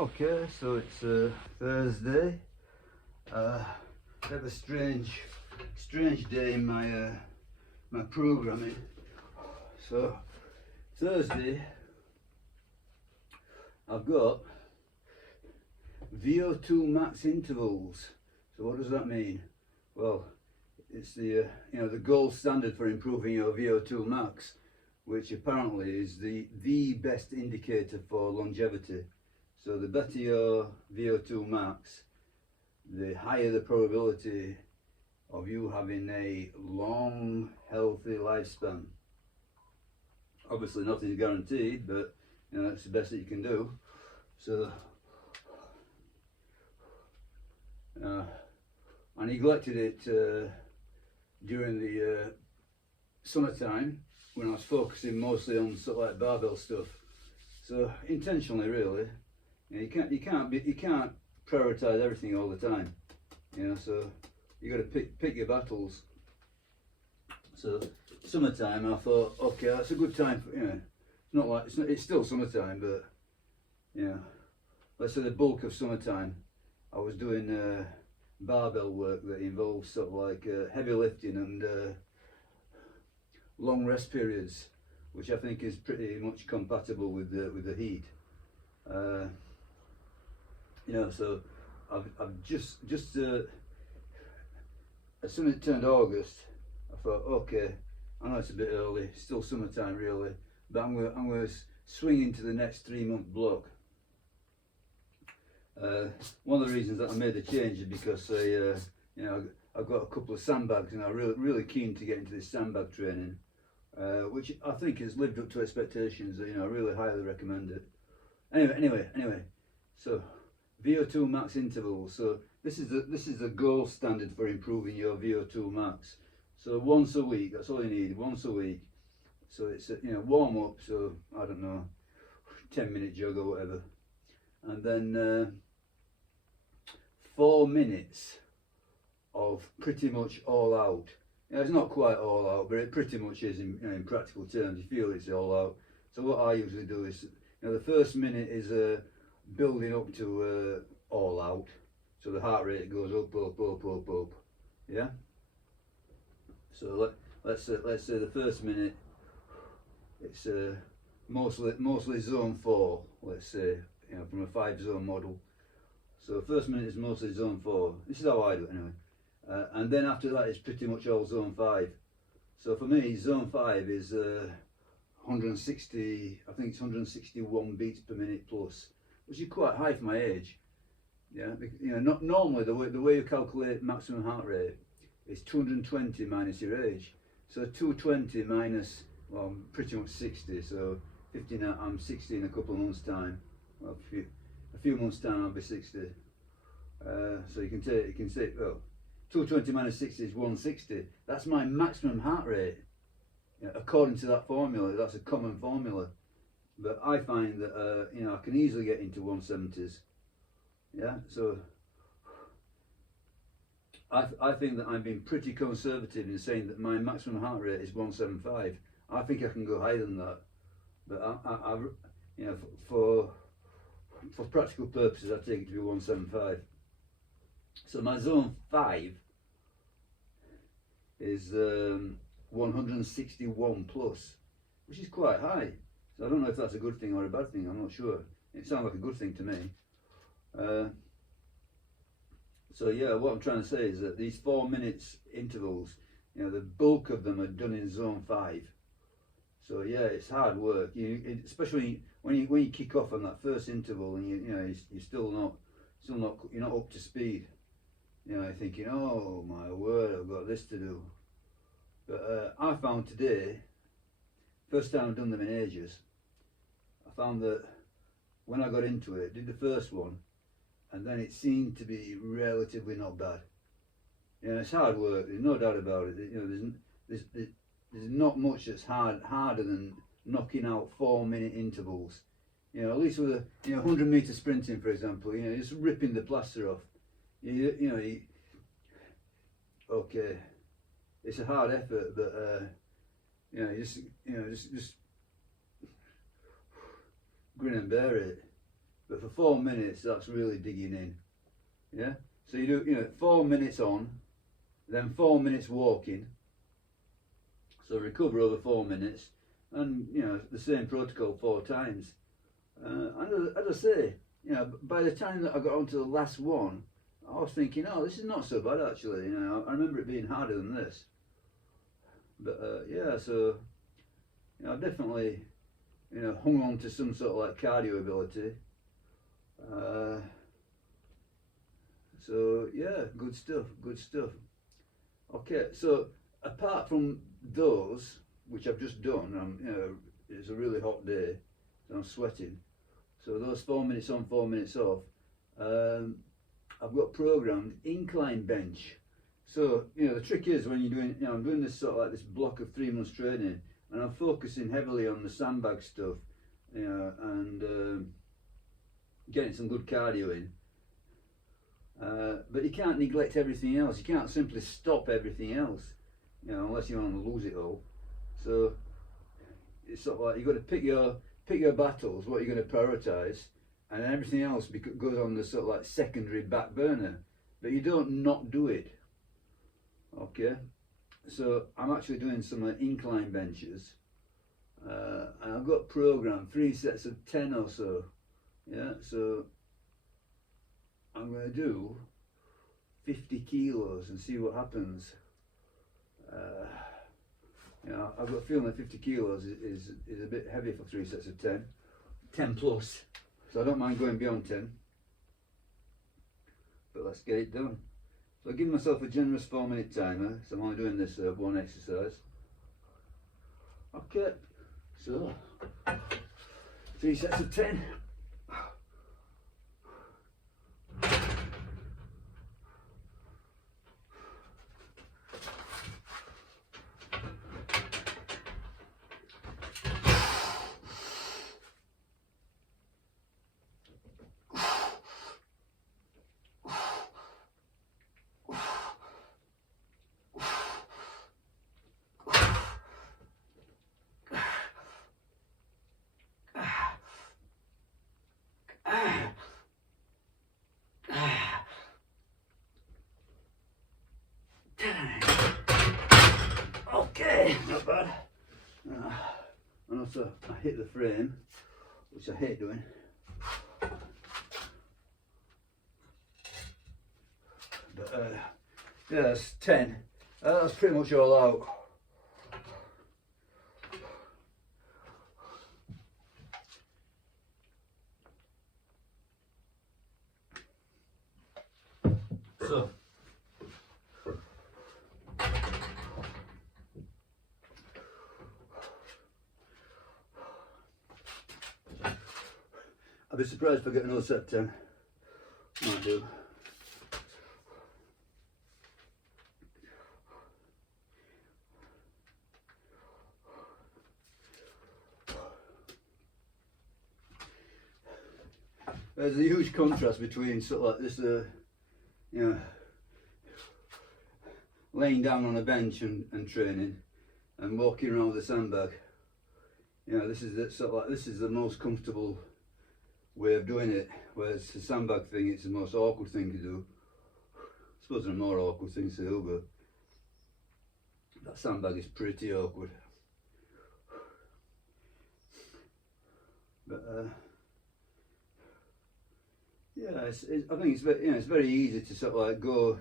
Okay, so it's Thursday. Bit of a strange day in my my programming. So Thursday, I've got VO2 max intervals. So what does that mean? Well, it's the the gold standard for improving your VO2 max, which apparently is the best indicator for longevity. So the better your VO2 max, the higher the probability of you having a long, healthy lifespan. Obviously nothing's guaranteed, but that's the best that you can do. So I neglected it during the summertime when I was focusing mostly on sort of like barbell stuff. So intentionally, really. You can't prioritize everything all the time. So you got to pick your battles. So summertime, I thought, okay, that's a good time for, it's still summertime, but let's say the bulk of summertime, I was doing barbell work that involves sort of like heavy lifting and long rest periods, which I think is pretty much compatible with the heat. So I've just as soon as it turned August, I thought, okay, I know it's a bit early, still summertime really, but I'm going to swing into the next 3-month block. One of the reasons that I made the change is because I've got a couple of sandbags, and I'm really keen to get into this sandbag training, which I think has lived up to expectations. I really highly recommend it. Anyway, so VO2 max intervals. So this is the gold standard for improving your VO2 max. So once a week, that's all you need, once a week. So it's warm up, so I don't know, 10-minute jog or whatever, and then 4 minutes of pretty much all out. It's not quite all out, but it pretty much is in practical terms. You feel it's all out. So what I usually do is, the first minute is building up to all out, so the heart rate goes up. Yeah. So let's say the first minute, it's mostly zone 4. Let's say from a 5-zone model. So first minute is mostly zone 4. This is how I do it anyway. And then after that, it's pretty much all zone 5. So for me, zone 5 is 160. I think it's 161 beats per minute plus, which is quite high for my age. Not normally the way you calculate maximum heart rate is 220 minus your age. So 220 minus, well, I'm pretty much 60. So 50 now. I'm 60 in a couple of months' time. Well, a few months' time I'll be 60. So you can say, well, 220 minus 60 is 160. That's my maximum heart rate. According to that formula, that's a common formula. But I find that I can easily get into 170s. Yeah, so I think that I'm being pretty conservative in saying that my maximum heart rate is 175. I think I can go higher than that, but I for practical purposes, I take it to be 175. So my zone 5 is 161 plus, which is quite high. So I don't know if that's a good thing or a bad thing. I'm not sure. It sounds like a good thing to me. So yeah, what I'm trying to say is that these 4 minutes intervals, the bulk of them are done in zone 5. So yeah, it's hard work. Especially when you kick off on that first interval and you're still not you're not up to speed. You're thinking, oh my word, I've got this to do. But I found today, first time I've done them in ages, I found that when I got into it, did the first one, and then it seemed to be relatively not bad. It's hard work, there's no doubt about it. There's not much that's harder than knocking out 4-minute intervals. At least with a 100-meter sprinting, for example, just ripping the plaster off. Okay, it's a hard effort, but just grin and bear it. but for 4 minutes, that's really digging in. Yeah. So you do, 4 minutes on, then 4 minutes walking. So recover over 4 minutes, and the same protocol 4 times. And as I say, by the time that I got onto the last one, I was thinking, oh, this is not so bad actually. I remember it being harder than this. But yeah, so I definitely hung on to some sort of like cardio ability. So yeah, good stuff, good stuff. Okay, so apart from those, which I've just done, it's a really hot day, so I'm sweating. So those 4 minutes on, 4 minutes off, I've got programmed incline bench. So the trick is when you're doing, I'm doing this sort of like this block of 3 months training, and I'm focusing heavily on the sandbag stuff, and getting some good cardio in. But you can't neglect everything else. You can't simply stop everything else, unless you want to lose it all. So it's sort of like you've got to pick your battles, what you're going to prioritise, and everything else goes on the sort of like secondary back burner. But you don't not do it. Okay, so I'm actually doing some incline benches, and I've got programmed 3 sets of 10 or so. Yeah, so I'm going to do 50 kilos and see what happens. I've got a feeling that 50 kilos is a bit heavy for 3 sets of 10 plus, so I don't mind going beyond 10, but let's get it done. So I give myself a generous 4-minute timer, so I'm only doing this one exercise. Okay, so 3 sets of 10. Okay, not bad. And also I hit the frame, which I hate doing. But yeah, that's 10. That's pretty much all out. So I'd be surprised if I get another set 10. Might do. There's a huge contrast between sort of like this, laying down on a bench and training, and walking around with a sandbag. This is the most comfortable way of doing it, whereas the sandbag thing, it's the most awkward thing to do. I suppose there are more awkward things to do, but that sandbag is pretty awkward. But yeah, I think it's very easy to sort of like go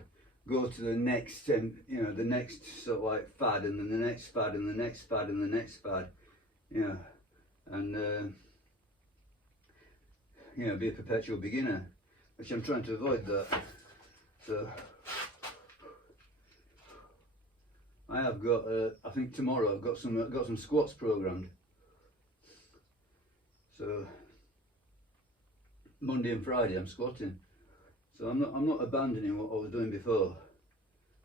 to the next, the next sort of like fad, and then the next fad, and the next fad, and the next fad, and be a perpetual beginner, which I'm trying to avoid that. So I have got, I think tomorrow I've got some squats programmed. So Monday and Friday I'm squatting. So I'm not abandoning what I was doing before.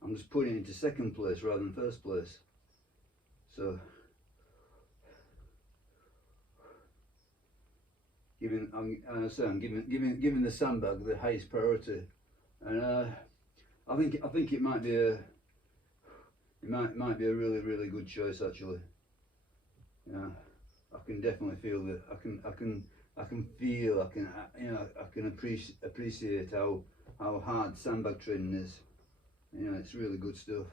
I'm just putting it into second place rather than first place. So I'm giving the sandbag the highest priority, and I think it might be a really good choice actually. I can definitely feel that I can I can feel, you know, I can appreciate how hard sandbag training is. You know, it's really good stuff.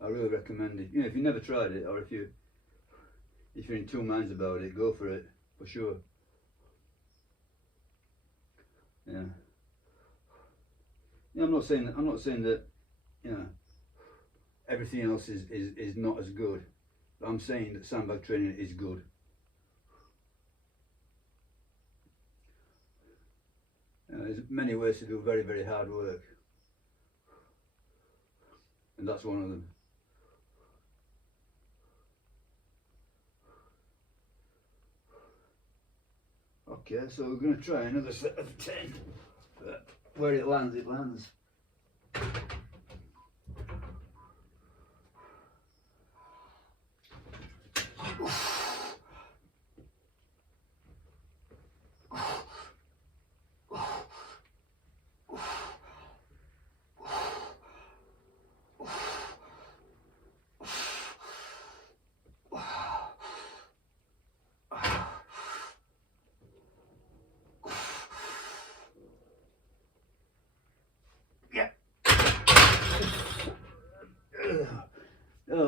I really recommend it. You know, if you never tried it, or if you're in two minds about it, go for it for sure. Yeah. Yeah, I'm not saying that you know everything else is not as good. But I'm saying that sandbag training is good. There's many ways to do very, very hard work, and that's one of them. Okay, so we're going to try another set of 10. Where it lands, it lands.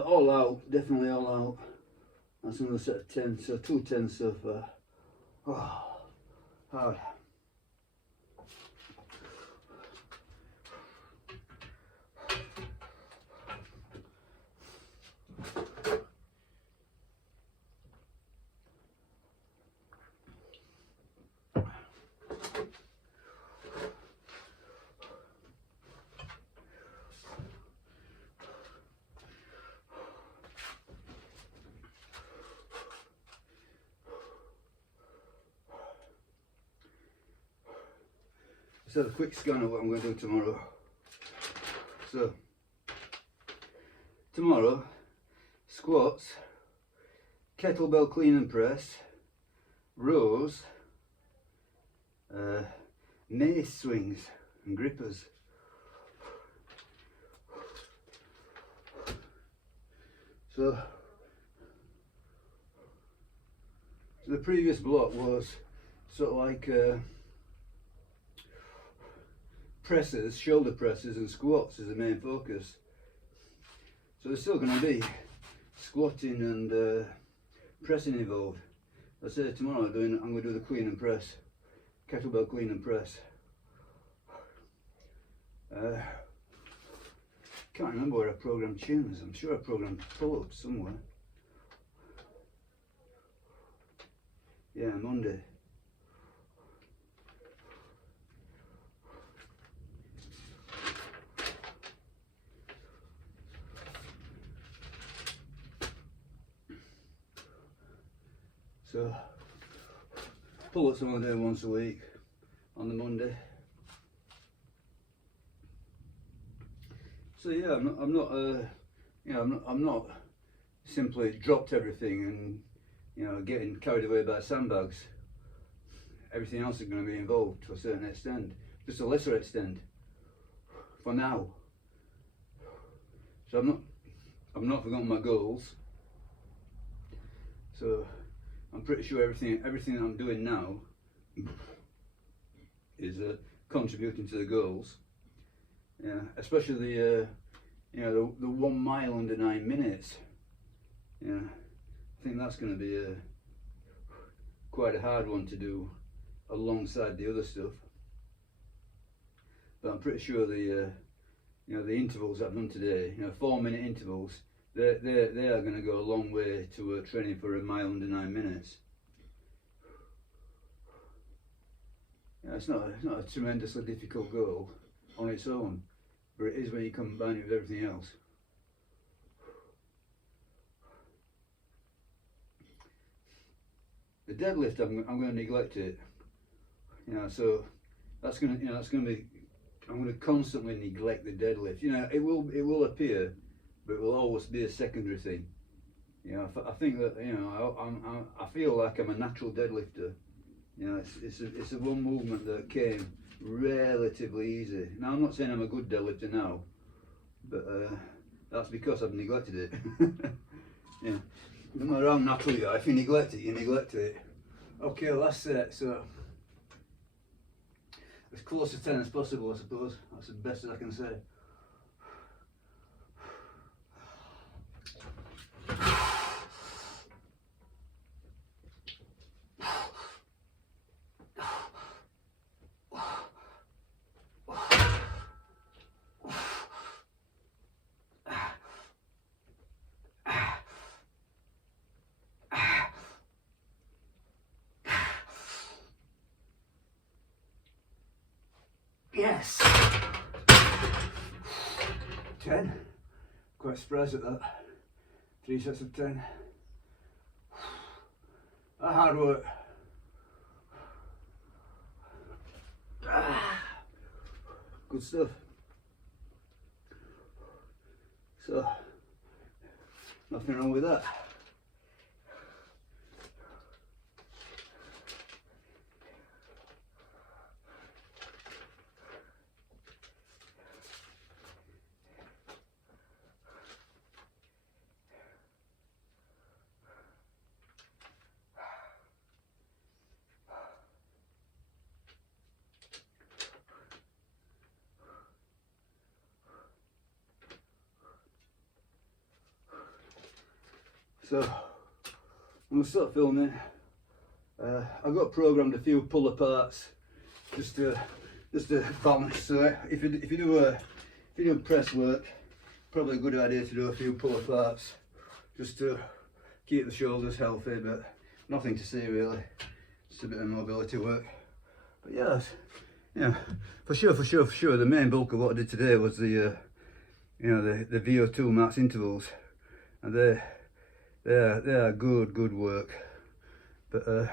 All out, definitely all out. That's another set of 10, so 2 10s so far. Oh, hard. So a quick scan of what I'm going to do tomorrow. So tomorrow, squats, kettlebell clean and press, rows, mace swings and grippers. So the previous block was sort of like presses, shoulder presses and squats as the main focus. So there's still going to be squatting and pressing involved. I say tomorrow I'm going to do the clean and press, kettlebell clean and press. Can't remember where I programmed tunes. I'm sure I programmed pull-ups somewhere. Yeah, Monday. So pull-ups I'm only doing once a week on the Monday. So yeah, I'm not simply dropped everything and getting carried away by sandbags. Everything else is going to be involved to a certain extent, just a lesser extent for now. So I've not forgotten my goals. So I'm pretty sure everything that I'm doing now is contributing to the goals. Yeah, especially the 1 mile under 9 minutes. Yeah, I think that's going to be quite a hard one to do alongside the other stuff. But I'm pretty sure the intervals I've done today, 4-minute intervals, they are going to go a long way to training for 1 mile under 9 minutes. Yeah, it's not a tremendously difficult goal on its own, but it is when you combine it with everything else. The deadlift, I'm going to neglect it. So that's going to be. I'm going to constantly neglect the deadlift. It will appear, but it will always be a secondary thing. I think that I feel like I'm a natural deadlifter. It's a one movement that came relatively easy. Now I'm not saying I'm a good deadlifter now, but that's because I've neglected it. Yeah, no matter how natural you are, if you neglect it, you neglect it. Okay, last set, so as close to 10 as possible, I suppose. That's the best I can say. Yes! 10. Quite surprised at that. 3 sets of 10. Hard work. Good stuff. So, nothing wrong with that. So I'm going to start filming. I've got programmed a few pull aparts just to balance. So if you do press work, probably a good idea to do a few pull aparts just to keep the shoulders healthy, but nothing to see really. Just a bit of mobility work. But yeah, for sure. The main bulk of what I did today was the the VO2 max intervals, and they are good work. But that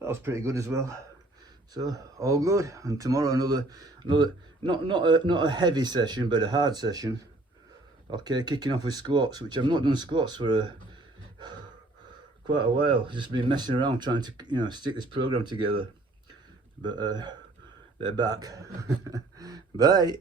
was pretty good as well. So all good. And tomorrow another not a heavy session, but a hard session. Okay, kicking off with squats, which I've not done squats for quite a while. Just been messing around trying to stick this program together. But they're back. Bye.